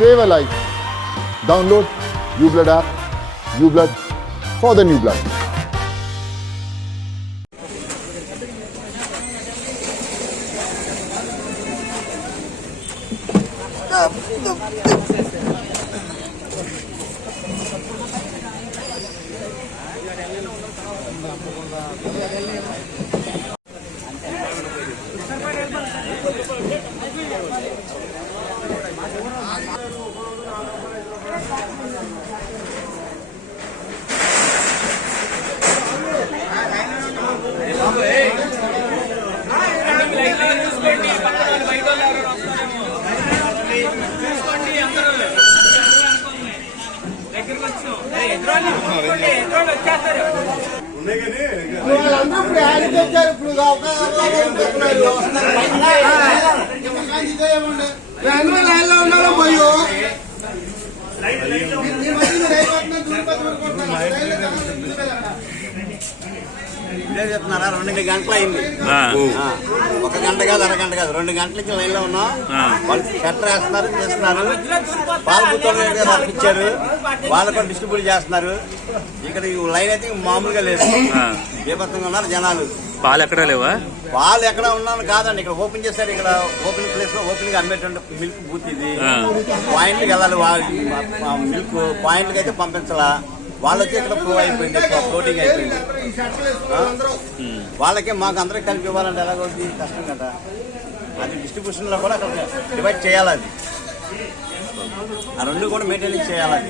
save a life. Download UBlood app. UBlood for the new blood. చెప్తున్నారా 2 గంటలు అయింది. 1 గంట కాదు, అరగంట కాదు, 2 గంటలకి లైన్ లో ఉన్నాం. వాళ్ళు షట్టర్ వేస్తున్నారు, చేస్తున్నారు. పాల బుత్తలు రప్పించారు, వాళ్ళు కూడా డిస్ట్రిబ్యూట్ చేస్తున్నారు. ఇక్కడ లైన్ అయితే మామూలుగా లేదు, బీభత్సంగా ఉన్నారు జనాలు. పాలు ఎక్కడ లేవా? పాలు ఎక్కడ ఉన్నాను కాదండి, ఇక్కడ ఓపెన్ చేశారు. ఇక్కడ ఓపెన్ ప్లేస్ లో ఓపెనింగ్ అమ్మేటువంటి మిల్క్ బూత్ ఇది. పాయింట్కి వెళ్ళాలి, మిల్క్ పాయింట్లకి అయితే పంపించాలా. వాళ్ళకి ఇక్కడ ఫ్లో అయిపోయింది, ఫ్లోటింగ్ అయిపోయింది. వాళ్ళకి మాకు అందరికి కలిపి ఇవ్వాలంటే ఎలాగవుతుంది, కష్టం కదా. అది డిస్ట్రిబ్యూషన్ లో కూడా అక్కడ డివైడ్ చేయాలి. అది ఆ 2 కూడా మెయింటెనెన్స్ చేయాలి.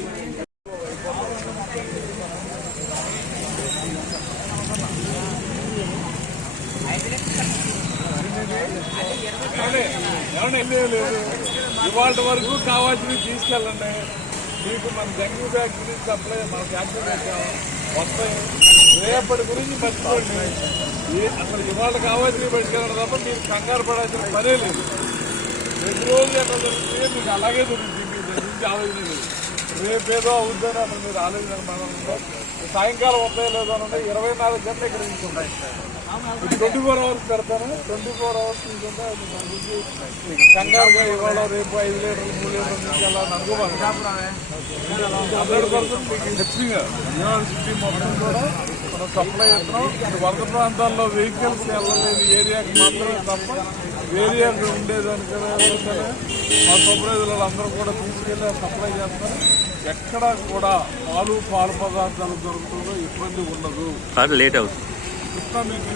ఇవాళ వరకు కావాల్సినవి తీసుకెళ్ళండి. మీకు మన డెంగ్యూ ఫ్యాక్టరీ సప్లై మన ఫ్యాక్టరీ వస్తాయి. రేపటి గురించి మర్చిపోండి. అసలు ఇవాళ కావాల్సినవి పట్టుకెళ్ళడం తప్ప మీరు కంగారు పడాల్సిన పనే లేదు. ప్రతిరోజు ఎట్లా దొరుకుతుంది మీకు అలాగే దొరుకుతుంది. మీ దగ్గర నుంచి ఆలోచన లేదు. రేపేదో అవుతుందని అసలు మీరు ఆలోచన మనం సాయంకాలం వస్తాయో లేదో అని 24 గంటలు ఇక్కడ తీసుకుంటాయి. 24 hours పెడతాను, 24 hours తీసుకుంటే కంగారుగా ఇవాళ రేపు 5 లీటర్లు 3 లీటర్లు తీసుకెళ్ళాలని అనుకోవాలి. 100% మీకు హెచ్చింగ్గా సిటీ మొత్తం కూడా మనం సప్లై చేస్తున్నాం. వరద ప్రాంతాల్లో వెహికల్స్ వెళ్ళలేని ఏరియాకి మాత్రమే తప్ప ఏరియాకి ఉండేదానికనే మా సూపర్వైజర్లు అందరూ కూడా తీసుకెళ్ళి సప్లై చేస్తారు. ఎక్కడ కూడా పాలు పదార్థాలు దొరుకుతుందో ఇబ్బంది ఉండదు. లేట్ అవుతుంది. కృష్ణా మిల్క్